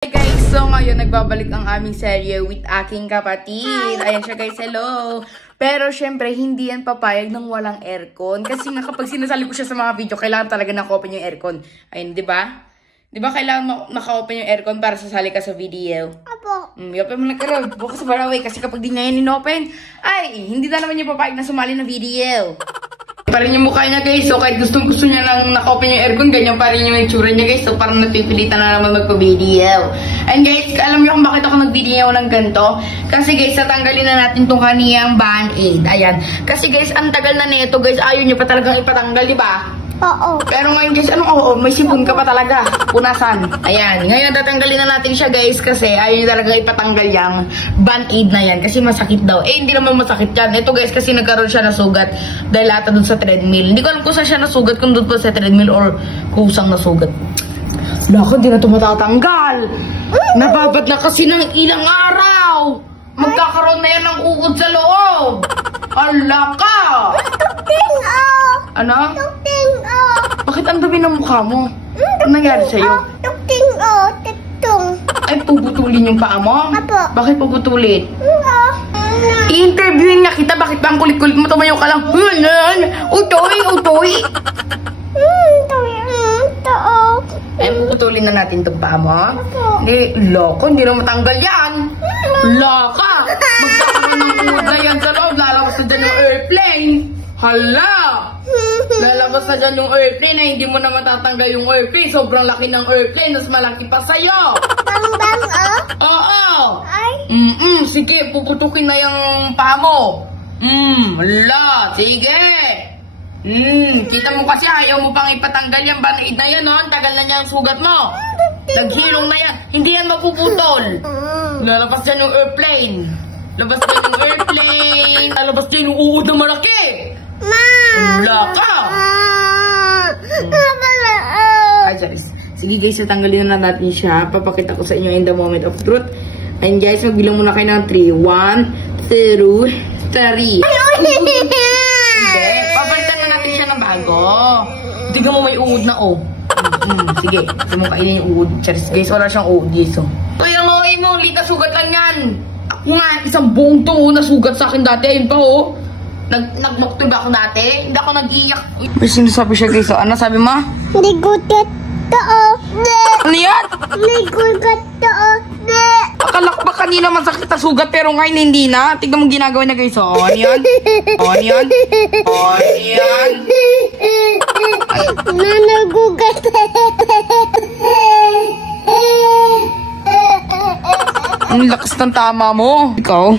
Hey guys, so ngayon nagbabalik ang aming serye with aking kapatid. Ayan siya guys, hello. Pero syempre, hindi yan papayag ng walang aircon. Kasi nga kapag sinasali ko siya sa mga video, kailangan talaga naka-open yung aircon. Ayun, di ba? Di ba kailangan naka-open yung aircon para sasali ka sa video? Apo. Yopen mo na ka, bukas baraway. Kasi kapag di niya yan in-open, ay, hindi na naman niya papayag na sumali ng video. Pa rin yung mukha niya guys, so kahit gusto niya nang naka-open yung aircon, ganyan pa rin yung itsura niya guys, so parang napipilitan na naman magpa-video. And guys, alam niyo kung bakit ako nag-video ng ganito? Kasi guys, tatanggalin na natin tong kaniyang band-aid. Ayan. Kasi guys, ang tagal na nito guys, ayaw niyo pa talagang ipatanggal, di ba? Oo. Pero ngayon guys, may sipon ka pa talaga. Punasan. Ayan. Ngayon tatanggalin na natin siya guys kasi ayaw niya talaga ipatanggal yung band-aid na yan. Kasi masakit daw. Eh, hindi naman masakit yan. Ito guys, kasi nagkaroon siya na sugat dahil ata dun sa treadmill. Hindi ko alam kung saan siya nasugat, kung dun pa sa treadmill or kusang nasugat. Lako, di na ito matatanggal. Nababad na kasi ng ilang araw. Magkakaroon na yan ng uod sa loob. Ala ka! Ano? Bakit ang dumi ng mukha mo? Ano nangyari sa'yo? Ay, puputulin yung paa mo? Apo. Bakit puputulin? I-interviewin nga kita, bakit ba ang kulit-kulit mo? Tumayo ka lang. Utoy! Ay, puputulin na natin itong paa mo? Hindi, loko, hindi na matanggal yan. Laka! Magkakaroon ng uod na yan sa loob. Lalabas na dyan yung airplane. Hala! Lalabas na dyan yung airplane na hindi mo na matatanggal yung airplane. Sobrang laki ng airplane, mas malaki pa sa'yo. Bang, Oo! Ay? Sige, puputukin na yung paa mo. Hala, sige. Kita mo kasi ayaw mo pang ipatanggal yung band-aid na yan, no? Tagal na niya ang sugat mo. Naghilong na yan. Hindi yan mapuputol. Lalabas dyan yung airplane. Labas dyan yung airplane. Lalabas dyan yung uod na malaki. Wala ka. Ay, sorry. Sige guys, tanggalin na natin siya. Papakita ko sa inyo in the moment of truth. And guys, magbilang muna kayo ng 3. 1, 2, 3. Hindi. Papalitan na natin siya ng bago. Tignan mo may uod na sige, ito mo kainin yung uod. Charis guys, wala siyang uod guys. Kaya nga mo, lita sugat lang yan. Ako nga, isang buong to nasugat sa akin dati. Ayun pa nag-muktul ba ako dati? Hindi ako nag-iyak. May sinasabi siya guys. Ano sabi mo? Nigugat tao. Ano yan? Nigugat tao. Akala ko ba kanina masakit na sugat pero ngayon hindi na. Tignan mo ginagawa niya guys. Ano yan? Ano yan? Ano yan? Nanagugat. Ang lakas ng tama mo. Ikaw?